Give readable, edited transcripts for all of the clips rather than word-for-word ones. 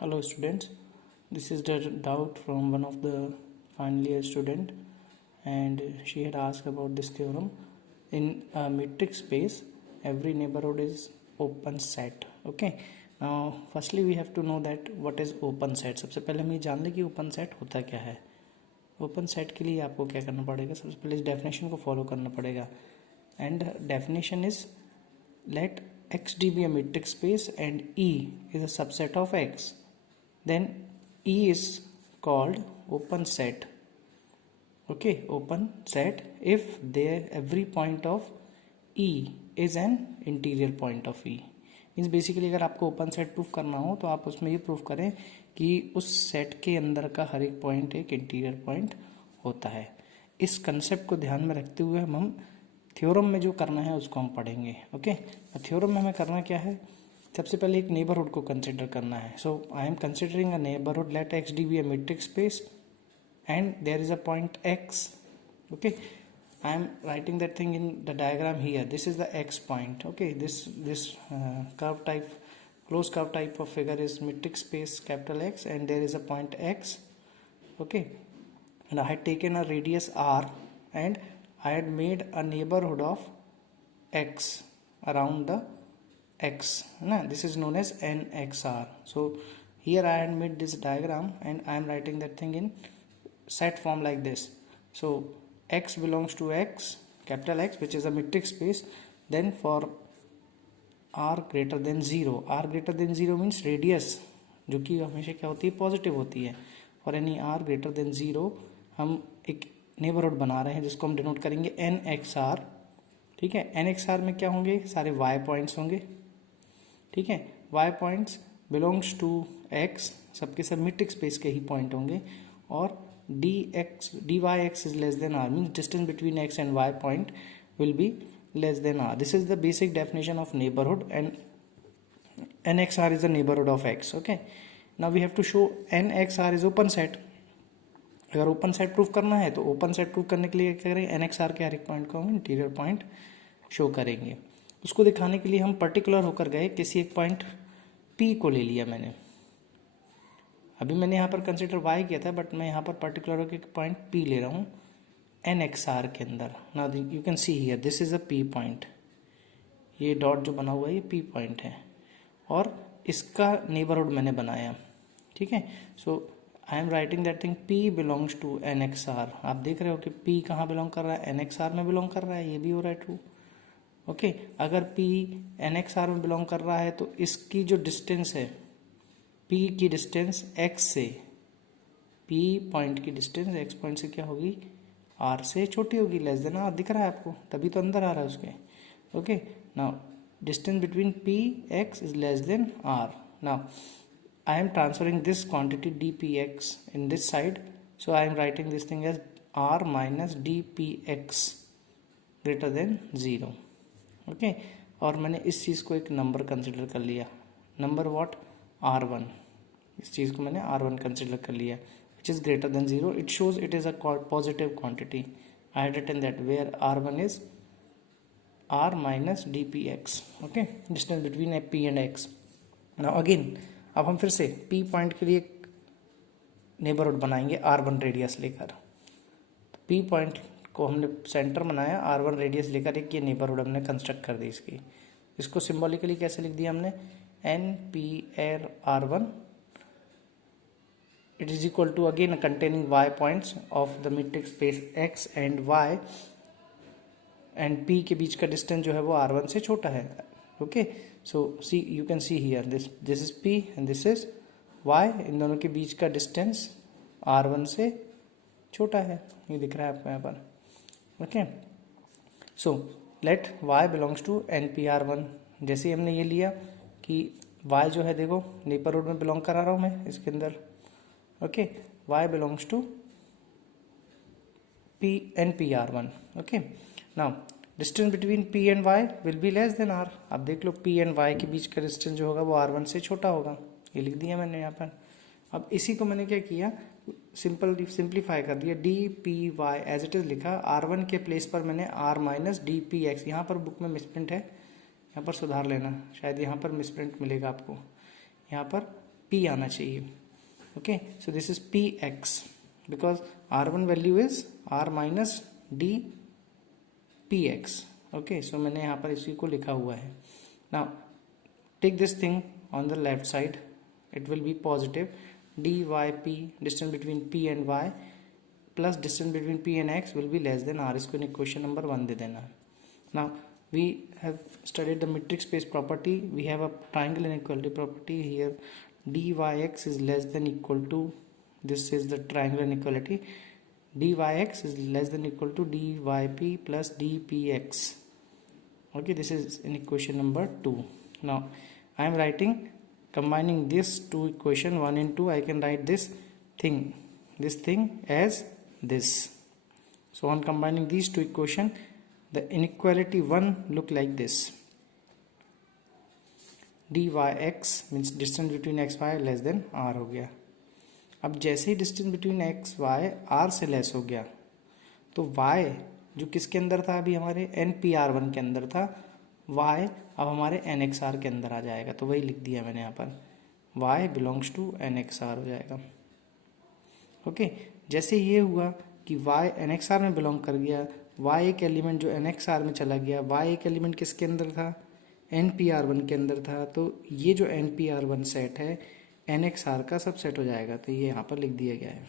Hello students, this is the doubt from one of the final year student, and she had asked about this theorem. In a metric space, every neighborhood is open set. Okay, now firstly we have to know that what is open set. सबसे पहले हम ये जान लें कि open set होता क्या है. ओपन सेट के लिए आपको क्या करना पड़ेगा, सबसे पहले इस डेफिनेशन को फॉलो करना पड़ेगा. And definition is let XD be a metric space and E is a subset of X, then E is called open set. Okay, open set if there every point of E is an interior point of E. Means basically अगर आपको open set proof करना हो तो आप उसमें ये proof करें कि उस सेट के अंदर का हर एक पॉइंट एक इंटीरियर पॉइंट होता है. इस कंसेप्ट को ध्यान में रखते हुए हम थ्योरम में जो करना है उसको हम पढ़ेंगे. ओके, थ्योरम में हमें करना क्या है, सबसे पहले एक नेबरहुड को कंसिडर करना है. So I am considering a neighbourhood, let X D be a metric space and there is a point x. Okay, I am writing that thing in the diagram here. This is the x point. Okay, this curve type, closed curve type of figure is metric space capital X, and there is a point x. Okay, and I had taken a radius r and I had made a neighborhood of x around the x. This is known as nxr. So here I had made this diagram and I am writing that thing in set form like this. So x belongs to x, capital X, which is a metric space. Then for r greater than 0, r greater than 0 means radius जो कि हमेशा क्या होती है, positive होती है. और यानी r greater than 0 हम एक नेबरहुड बना रहे हैं जिसको हम डिनोट करेंगे nxr. ठीक है, nxr में क्या होंगे, सारे y पॉइंट्स होंगे. ठीक है, y points belongs to x, सबके सब मीट्रिक स्पेस के ही पॉइंट होंगे. और dyx is less than r means distance between x and y point will be less than r. This is the basic definition of neighborhood, and nxr is the neighborhood of x. Okay, now we have to show nxr is open set. अगर open set proof करना है तो open set proof करने के लिए क्या करेंगे, एनएक्सआर के हर एक पॉइंट को हम इंटीरियर पॉइंट शो करेंगे. उसको दिखाने के लिए हम पर्टिकुलर होकर गए, किसी एक पॉइंट पी को ले लिया मैंने. अभी मैंने यहाँ पर कंसिडर वाई किया था, बट मैं यहाँ पर पर्टिकुलर होकर पॉइंट पी ले रहा हूँ एनएक्सआर के अंदर. Now you can see here this is a P point. ये डॉट जो बना हुआ है ये पी पॉइंट है और इसका नेबरहुड मैंने बनाया. ठीक है, so I am writing that thing P belongs to an X R. आप देख रहे हो कि P कहाँ बिलोंग कर रहा है, एन एक्स आर में बिलोंग कर रहा है. ये भी हो रहा है ट्रू. ओके, अगर P एन एक्स आर में बिलोंग कर रहा है तो इसकी जो डिस्टेंस है, P की डिस्टेंस X से, P पॉइंट की डिस्टेंस X पॉइंट से क्या होगी, R से छोटी होगी, लेस देन R. दिख रहा है आपको, तभी तो अंदर आ रहा है उसके. Okay, now distance between P X is less than R. Now I am transferring this quantity dpx in this side, so I am writing this thing as r minus dpx greater than 0. Okay, और मैंने इस चीज़ को एक number consider कर लिया. Number what, r1. इस चीज़ को मैंने r1 कंसिडर कर लिया, which is greater than 0. It shows it is a positive quantity. I had written that where r1 is r minus dpx. Okay, distance between p and x. Now again, अब हम फिर से P point के लिए एक neighbourhood बनाएंगे R1 radius लेकर. P point को हमने सेंटर बनाया, R1 रेडियस लेकर एक ये नेबरहुड हमने कंस्ट्रक्ट कर दी इसकी. इसको सिंबॉलिकली कैसे लिख दिया हमने, NPR R1 it is equal to again containing Y points of the metric space X and Y, and P के बीच का डिस्टेंस जो है वो R1 से छोटा है. Okay, so see you can see here this is P and this is Y. इन दोनों के बीच का डिस्टेंस R1 से छोटा है, ये दिख रहा है आपको यहाँ पर. Okay, so let Y belongs to NPR1. जैसे ही हमने ये लिया कि Y जो है, देखो नेबरहुड में बिलोंग करा रहा हूँ मैं इसके अंदर. Okay, Y belongs to NPR1. Okay, now distance between P and Y will be less than R. आप देख लो P एंड Y के बीच का डिस्टेंस जो होगा वो R1 से छोटा होगा. ये लिख दिया मैंने यहाँ पर. अब इसी को मैंने क्या किया, सिंप्लीफाई कर दिया. DPY एज इट इज लिखा, R1 के प्लेस पर मैंने R माइनस DPX. यहाँ पर बुक में मिसप्रिंट है, यहाँ पर सुधार लेना, शायद यहाँ पर मिसप्रिंट मिलेगा आपको. यहाँ पर P आना चाहिए. Okay, so this is Px because R1 value is R minus D Px. Okay, so मैंने यहाँ पर इसी को लिखा हुआ है. Now take this thing on the left side, it will be positive. dyp, distance between P and Y plus distance between P and X will be less than R. इसको equation number 1 दे देना. Now we have studied the metric space property. We have a triangle inequality property here. Dyx is less than equal to, this is the triangle inequality, dyx is less than equal to dyp plus dpx. Okay, this is in equation number 2. Now I am writing, combining this two equation 1 and 2, I can write this thing as this. So on combining these two equation, the inequality 1 look like this. dyx means distance between xy less than r हो गया. अब जैसे ही distance between X Y R से less हो गया तो y जो किसके अंदर था, अभी हमारे NPR1 के अंदर था, y अब हमारे NXR के अंदर आ जाएगा. तो वही लिख दिया मैंने यहाँ पर, y बिलोंग्स टू NXR हो जाएगा. ओके, जैसे ये हुआ कि y NXR में बिलोंग कर गया, y एक एलिमेंट जो NXR में चला गया, y एक एलिमेंट किसके अंदर था, NPR1 के अंदर था, तो ये जो NPR1 सेट है NXR का सबसेट हो जाएगा. तो ये यहाँ पर लिख दिया गया है.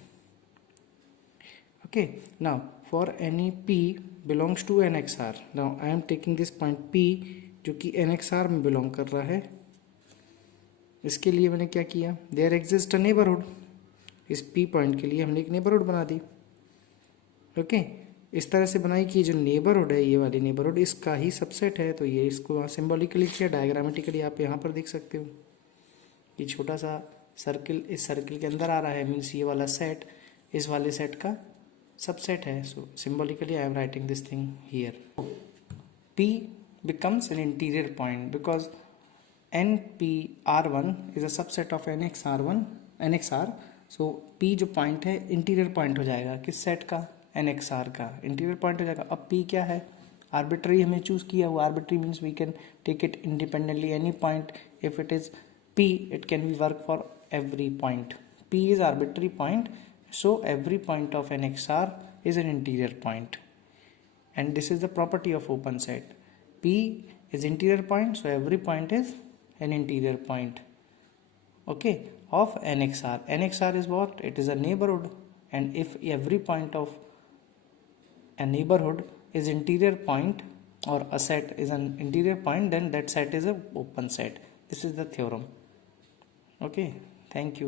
Okay, now for any P belongs to NXR, now I am taking this point P जो कि NXR में बिलोंग कर रहा है. इसके लिए मैंने क्या किया, देयर एग्जिस्ट अ नेबरहुड. इस P पॉइंट के लिए हमने एक नेबरहुड बना दी. ओके, इस तरह से बनाई कि जो नेबरहुड है, ये वाली नेबरहुड इसका ही सबसेट है. तो ये इसको सिंबॉलिकली किया, डायग्रामेटिकली आप यहाँ पर देख सकते हो. ये छोटा सा सर्किल इस सर्किल के अंदर आ रहा है, मीन्स ये वाला सेट इस वाले सेट का सबसेट है. So symbolically I am writing this thing here. P becomes an interior point because NPR1 is a subset of NXR. So P जो पॉइंट है इंटीरियर पॉइंट हो जाएगा किस सेट का, NXR का इंटीरियर पॉइंट हो जाएगा. अब P क्या है, आर्बिट्री हमने चूज किया हुआ. Arbitrary means we can take it independently any point. If it is P, it can be work for every point. P is arbitrary point, so every point of an XR is an interior point, and this is the property of open set. P is interior point, so every point is an interior point. Okay, of NXR. NXR is what? It is a neighborhood, and if every point of a neighborhood is interior point or a set is an interior point, then that set is a open set. This is the theorem. Okay, thank you.